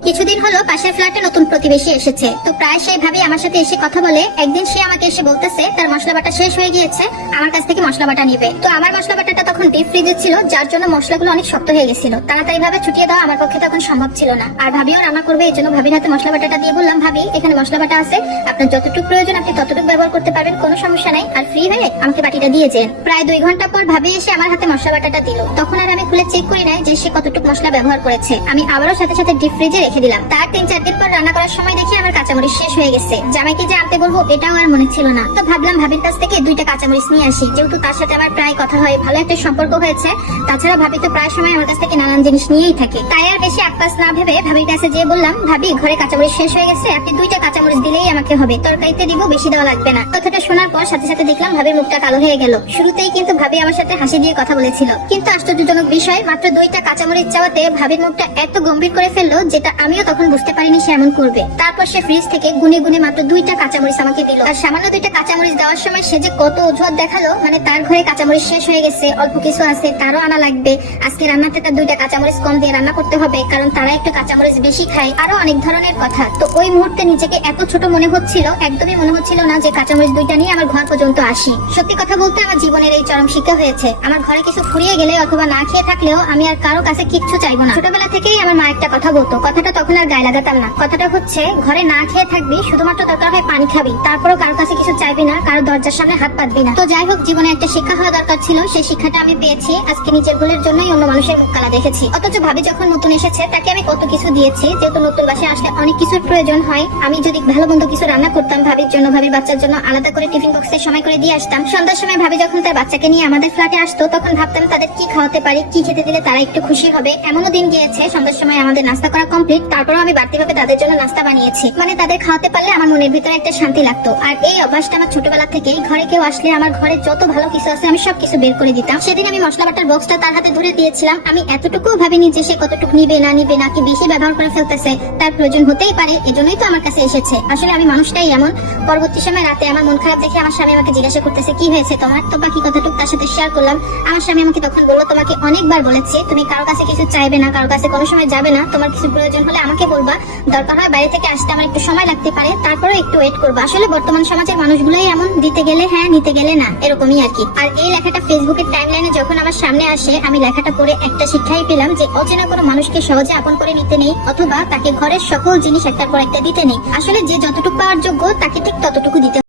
কিছুদিন হলো পাশের ফ্ল্যাটে নতুন প্রতিবেশী এসেছে, তো প্রায় সেই ভাবে আমার সাথে এসে কথা বলে। একদিন সে আমাকে এসে বলতেছে তার মশলা বাটা শেষ হয়ে গিয়েছে, আমার কাছ থেকে মশলা বাটা নিবে। তো আমার মশলা বাটাটা তখন ডিপ ফ্রিজে ছিল, যার জন্য মশলাগুলো অনেক শক্ত হয়ে গেছিল। তাড়াতাড়ি ভাবে ছুটিয়ে দেওয়া আমার পক্ষে তখন সম্ভব ছিল না। আর ভাবিও রান্না করবে, এই জন্য ভাবির হাতে মশলা বাটাটা দিয়ে বললাম, ভাবি এখানে মশলা বাটা আছে, আপনার যতটুকু প্রয়োজন আপনি ততটুকু ব্যবহার করতে পারবেন, কোনো সমস্যা নাই, আর ফ্রি হয়ে আমাকে বাটিটা দিয়ে যেন। প্রায় 2 ঘন্টা পর ভাবি এসে আমার হাতে মশলা বাটাটা দিল। তখন আর আমি খুলে চেক করি নাই যে সে কতটুকু মশলা ব্যবহার করেছে। আমি আবারও সাথে সাথে ডিপ ফ্রিজে রেখে দিলাম। তার 3-4 দিন পর রান্না করার সময় দেখি আমার কাঁচামরিচ শেষ হয়ে গেছে। জামাইকে যে আনতে বলবো এটাও আর মনে ছিল না। তো ভাবলাম ভাবির কাছ থেকে 2টা কাঁচামরিচ নিয়ে আসি, যেহেতু তার সাথে আমার প্রায় কথা হয়, ভালো একটা সম্পর্ক হয়েছে। তাছাড়া ভাবি তো প্রায় সময় আমার কাছ থেকে নানান জিনিস নিয়েই থাকে। তাই আর বেশি একপাস না ভেবে ভাবির কাছে যেয়ে বললাম, ভাবি ঘরে কাঁচামরিচ শেষ হয়ে গেছে, আপনি 2টা কাঁচামরিচ দিলেই আমাকে হবে, তরকারিতে দিব, বেশি দেওয়া লাগবে না। কথাটা শোনার পর সাথে সাথে দেখলাম ভাবির মুখটা কালো হয়ে গেল। শুরুতেই কিন্তু ভাবি আমার সাথে হাসি দিয়ে কথা বলেছিল, কিন্তু আশ্চর্যজনক বিষয়, মাত্র 2টা কাঁচামরিচ চাওয়াতে ভাবির মুখটা এত গম্ভীর করে ফেললো, যেটা আমিও তখন বুঝতে পারিনি সে এমন করবে। তারপর সে ফ্রিজ থেকে গুনে গুনে মাত্র 2টা কাঁচামরিচ আমাকে দিল। আর সামান্য 2টা কাঁচামরিচ দেওয়ার সময় সে যে কত অজুহাত দেখালো, মানে তার ঘরে কাঁচামরিচ শেষ হয়ে গেছে, অল্প কিছু আছে, তারও আনা লাগবে, আজকে রান্নাতে তার 2টা কাঁচামরিচ কম দিয়ে রান্না করতে হবে, কারণ তারা একটু কাঁচামরিচ বেশি খায়, আরো অনেক ধরনের কথা। তো ওই মুহূর্তে নিজেকে এত ছোট মনে হচ্ছিল, একদমই মনে হচ্ছিল না যে কাঁচামরিচ 2টা নিয়ে আমার ঘর পর্যন্ত আসি। সত্যি কথা বলতে আমার জীবনের এই চরম শিক্ষা হয়েছে, আমার ঘরে কিছু ফুরিয়ে গেলে অথবা না খেয়ে থাকলেও আমি আর কারো কাছে কিচ্ছু চাইবো না। ছোটবেলা থেকেই আমার মা একটা কথা বলতো, কথাটা তখন আর গায়ে লাগাতাম না। কথাটা হচ্ছে, ঘরে না খেয়ে থাকবি, শুধুমাত্র দরকার হয় পানি খাবি, তারপরও কারো কাছে কিছু চাইবি না, কারো দরজার সামনে হাত পাতবি না। তো যাই হোক, জীবনে একটা শিক্ষা হওয়া দরকার ছিল, সেই শিক্ষাটা আমি পেয়েছি। আজকে নিজের ভুলের জন্যই অন্য মানুষের মুখ কালা দেখেছি। অথচ ভাবি যখন নতুন এসেছে তাকে আমি কত কিছু দিয়েছি, যেহেতু নতুন বাসায় আসলে অনেক কিছুর প্রয়োজন হয়। আমি যদি ভালো মন্দ কিছু রান্না করতাম ভাবির জন্য, ভাবির বাচ্চার জন্য আলাদা করে টিফিন বক্সে সময় করে দিয়ে আসতাম। সন্ধ্যার সময় ভাবি যখন তার বাচ্চাকে নিয়ে আমাদের ফ্ল্যাটে আসতো, তখন ভাবতাম তাদের কি খাওয়াতে পারি, কি খেতে দিলে তারা একটু খুশি হবে। এমনও দিন গিয়েছে সন্ধ্যার সময় আমাদের নাস্তা করা কমপ্লিট, তারপরও আমি বাড়তি ভাবে তাদের জন্য নাস্তা বানিয়েছি। মানে তাদের খাওয়াতে পারলে আমার মনের ভিতরে একটা শান্তি লাগতো। আর এই অভ্যাসটা আমার ছোটবেলা থেকেই। ঘরে কেউ আসলে আমার ঘরে যত ভালো কিছু আছে আমি সবকিছু বের করে দিতাম। সেদিন আমি মশলা বাটার বক্সটা তার হাতে ধরে দিয়েছিলাম। আমি এতটুকু ভাবিনি যে সে কতটুকু নিবে না কি বেশি ব্যবহার করে ফেলতেছে, তার প্রয়োজন হতেই পারে, এজন্যই তো আমার কাছে এসেছে। আসলে আমি মানুষটাই এমন। পরবর্তী সময় রাতে আমার মন খারাপ দেখে আমার স্বামী আমাকে জিজ্ঞাসা করতেছে, কি হয়েছে তোমার? তো বাকি কথাটুকু তার সাথে শেয়ার করলাম। আমার স্বামী আমাকে তখন বললো, তোমাকে অনেকবার বলেছি তুমি কারো কাছে কিছু চাইবে না, কারো কাছে কোনো সময় যাবে না, তোমার কিছু প্রয়োজন হলে আমাকে বলবা, দরকার হয় বাইরে থেকে আসতে আমার একটু সময় লাগতে পারে, তারপরেও একটু ওয়েট করবা। আসলে বর্তমান সমাজের মানুষগুলোই এমন, দিতে গেলে হ্যাঁ, নিতে গেলে না, এরকমই আর কি। আর এই লেখাটা ফেসবুকের টাইমলাইনে যখন আমার সামনে আসে, আমি লেখাটা পড়ে একটা শিক্ষাই পেলাম যে অচেনা কোনো মানুষকে সহজে আপন করে নিতে নেই, অথবা তাকে ঘরের সকল জিনিস একটার পর একটা দিতে নেই। আসলে যে যতটুকু পাওয়ার যোগ্য তাকে ঠিক ততটুকু দিতে